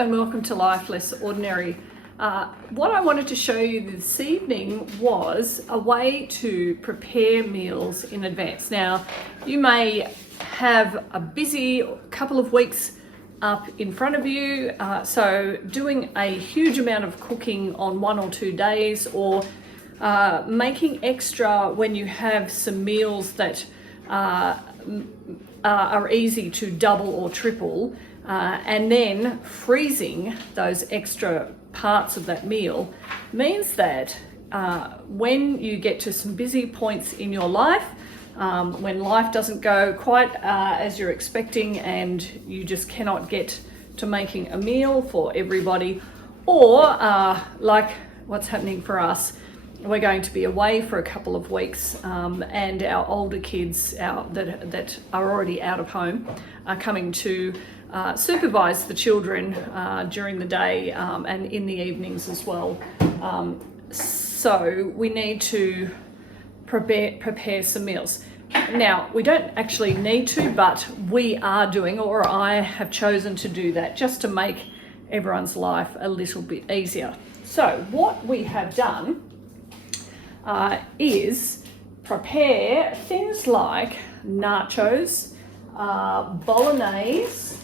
and welcome to Life Less Ordinary. What I wanted to show you this evening was a way to prepare meals in advance. Now, you may have a busy couple of weeks up in front of you, so doing a huge amount of cooking on 1 or 2 days, or making extra when you have some meals that are easy to double or triple, and then freezing those extra parts of that meal means that when you get to some busy points in your life, when life doesn't go quite as you're expecting and you just cannot get to making a meal for everybody, or like what's happening for us, we're going to be away for a couple of weeks, and our older kids that are already out of home are coming to supervise the children during the day and in the evenings as well. So we need to prepare some meals. Now, we don't actually need to, but we are doing, or I have chosen to do that just to make everyone's life a little bit easier. So what we have done is prepare things like nachos, bolognese.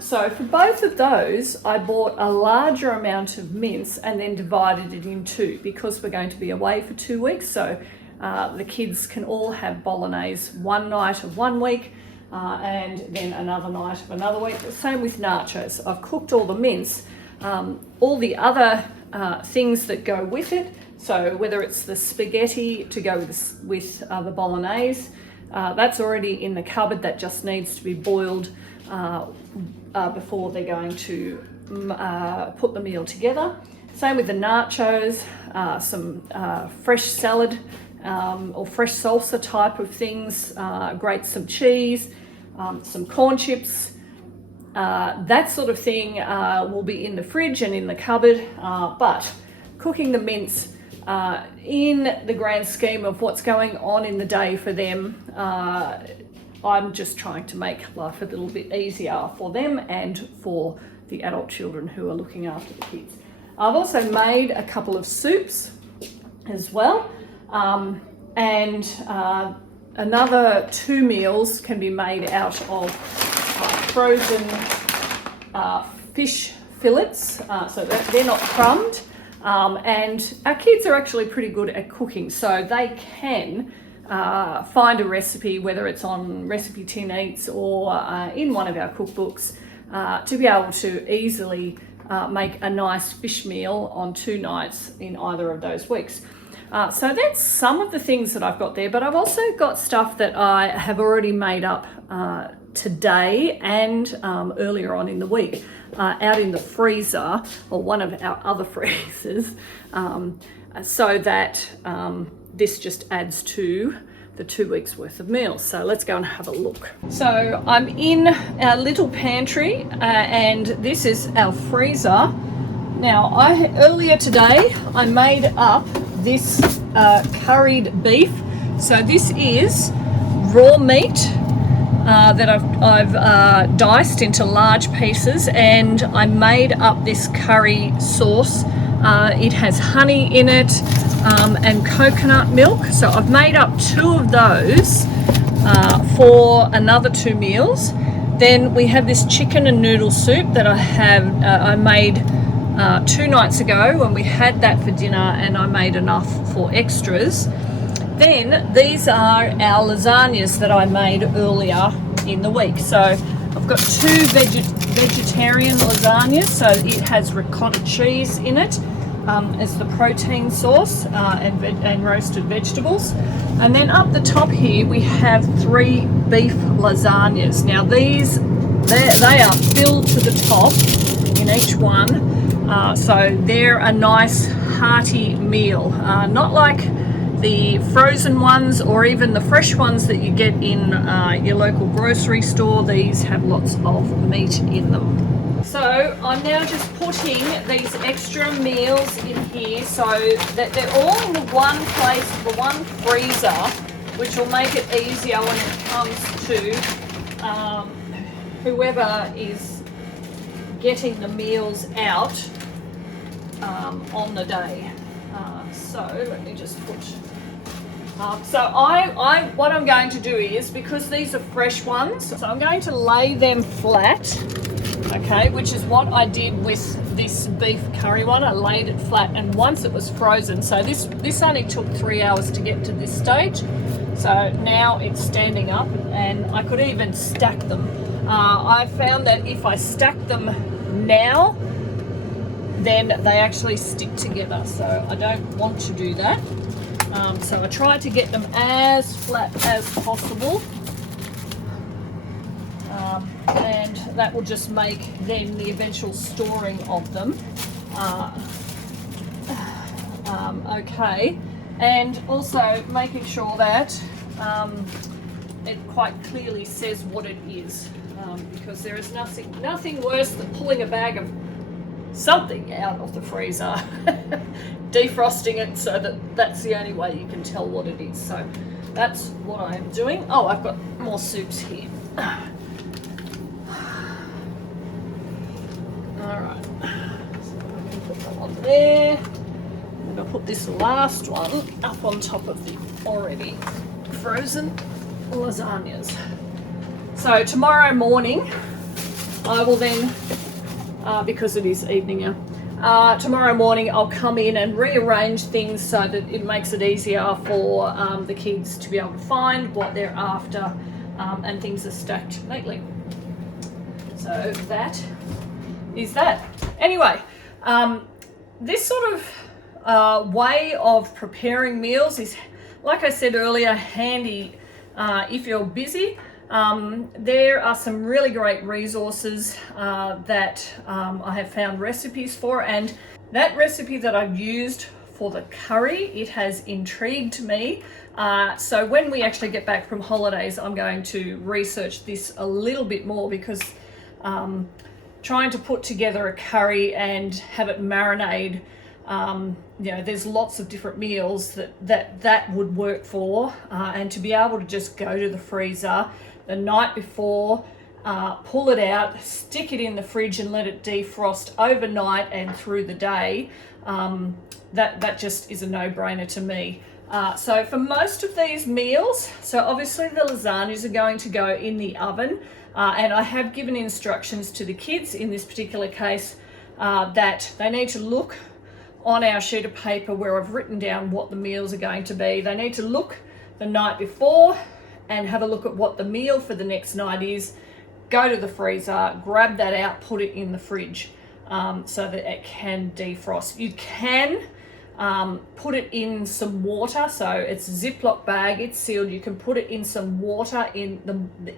So for both of those, I bought a larger amount of mince and then divided it in two, because we're going to be away for 2 weeks. So the kids can all have bolognese one night of 1 week, and then another night of another week. The same with nachos. I've cooked all the mince, all the other things that go with it. So whether it's the spaghetti to go with the bolognese, that's already in the cupboard. That just needs to be boiled before they're going to put the meal together. Same with the nachos, some fresh salad or fresh salsa type of things, grate some cheese, some corn chips, that sort of thing will be in the fridge and in the cupboard, but cooking the mince in the grand scheme of what's going on in the day for them, I'm just trying to make life a little bit easier for them and for the adult children who are looking after the kids. I've also made a couple of soups as well, and another 2 meals can be made out of frozen fish fillets, so that they're not crumbed. And our kids are actually pretty good at cooking, so they can find a recipe, whether it's on Recipe Tin Eats or in one of our cookbooks, to be able to easily make a nice fish meal on 2 nights in either of those weeks. So that's some of the things that I've got there, but I've also got stuff that I have already made up today and earlier on in the week out in the freezer, or one of our other freezers, so that this just adds to the 2 weeks worth of meals. So let's go and have a look. So I'm in our little pantry, and this is our freezer. Now, earlier today I made up this curried beef. So this is raw meat that I've diced into large pieces, and I made up this curry sauce. It has honey in it and coconut milk. So I've made up 2 of those for another 2 meals. Then we have this chicken and noodle soup that I made 2 nights ago when we had that for dinner, and I made enough for extras. Then these are our lasagnas that I made earlier in the week. So I've got 2 vegetarian lasagnas, so it has ricotta cheese in it as the protein source, and roasted vegetables. And then up the top here we have 3 beef lasagnas. Now these, they are filled to the top in each one, so they're a nice hearty meal, not like the frozen ones or even the fresh ones that you get in your local grocery store. These have lots of meat in them. So I'm now just putting these extra meals in here so that they're all in the one place, the one freezer, which will make it easier when it comes to whoever is getting the meals out on the day. So let me just put. So what I'm going to do is, because these are fresh ones, so I'm going to lay them flat. Okay, which is what I did with this beef curry one. I laid it flat, and once it was frozen, so this only took 3 hours to get to this stage. So now it's standing up, and I could even stack them. I found that if I stack them now, then they actually stick together. So I don't want to do that. So I try to get them as flat as possible. And that will just make then the eventual storing of them okay, and also making sure that it quite clearly says what it is, because there is nothing worse than pulling a bag of something out of the freezer, defrosting it so that's the only way you can tell what it is. So that's what I am doing. Oh, I've got more soups here. Alright, so I can put that on there, and I'll put this last one up on top of the already frozen lasagnas. So tomorrow morning I will then, because it is evening now, tomorrow morning I'll come in and rearrange things so that it makes it easier for the kids to be able to find what they're after, and things are stacked neatly. So that is that. Anyway, this sort of way of preparing meals is, like I said earlier, handy if you're busy. There are some really great resources that I have found recipes for, and that recipe that I've used for the curry, it has intrigued me. So when we actually get back from holidays, I'm going to research this a little bit more, because trying to put together a curry and have it marinade, there's lots of different meals that would work for, and to be able to just go to the freezer the night before, pull it out, stick it in the fridge and let it defrost overnight and through the day, that just is a no-brainer to me. So for most of these meals, so obviously the lasagnas are going to go in the oven, and I have given instructions to the kids in this particular case that they need to look on our sheet of paper where I've written down what the meals are going to be. They need to look the night before and have a look at what the meal for the next night is, go to the freezer, grab that out, put it in the fridge, so that it can defrost. You can put it in some water, so it's a Ziploc bag, it's sealed. You can put it in some water in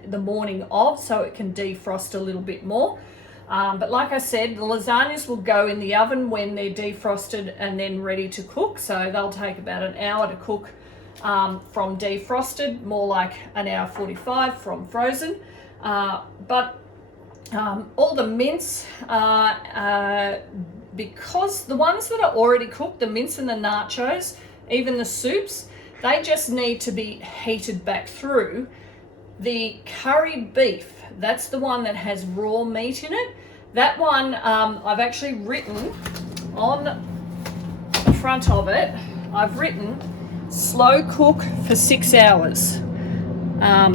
the morning of, so it can defrost a little bit more. But like I said, the lasagnas will go in the oven when they're defrosted and then ready to cook. So they'll take about an hour to cook from defrosted, more like an hour 45 from frozen. But all the mince, because the ones that are already cooked, the mince and the nachos, even the soups, they just need to be heated back through. The curry beef, that's the one that has raw meat in it. That one, I've actually written on the front of it, I've written slow cook for 6 hours.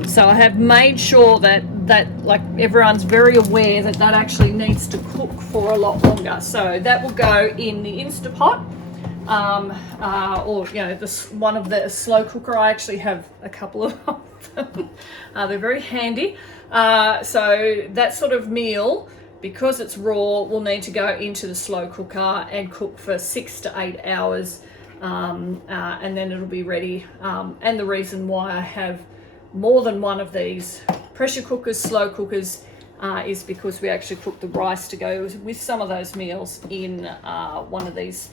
So I have made sure that like everyone's very aware that actually needs to cook for a lot longer. So that will go in the Instapot, or one of the slow cooker. I actually have a couple of them. They're very handy. So that sort of meal, because it's raw, will need to go into the slow cooker and cook for 6 to 8 hours, and then it'll be ready. And the reason why I have more than one of these pressure cookers, slow cookers, is because we actually cook the rice to go with some of those meals in one of these.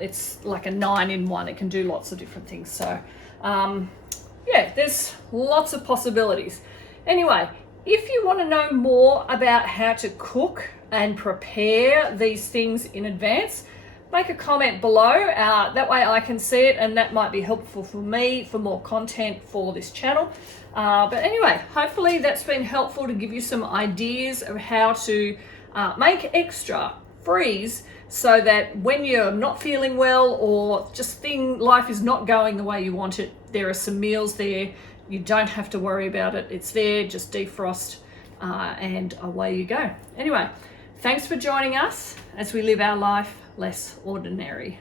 It's like a 9-in-1. It can do lots of different things. So yeah, there's lots of possibilities. Anyway, if you want to know more about how to cook and prepare these things in advance, make a comment below. That way I can see it, and that might be helpful for me for more content for this channel. But anyway, hopefully that's been helpful to give you some ideas of how to Make extra, freeze, so that when you're not feeling well or just life is not going the way you want it, there are some meals there. You don't have to worry about it. It's there, just defrost, and away you go. Anyway, thanks for joining us as we live our life less ordinary.